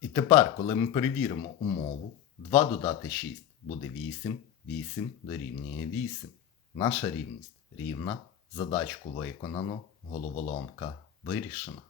І тепер, коли ми перевіримо умову, 2 додати 6 буде 8, 8 дорівнює 8. Наша рівність рівна. Задачку виконано, головоломка вирішена.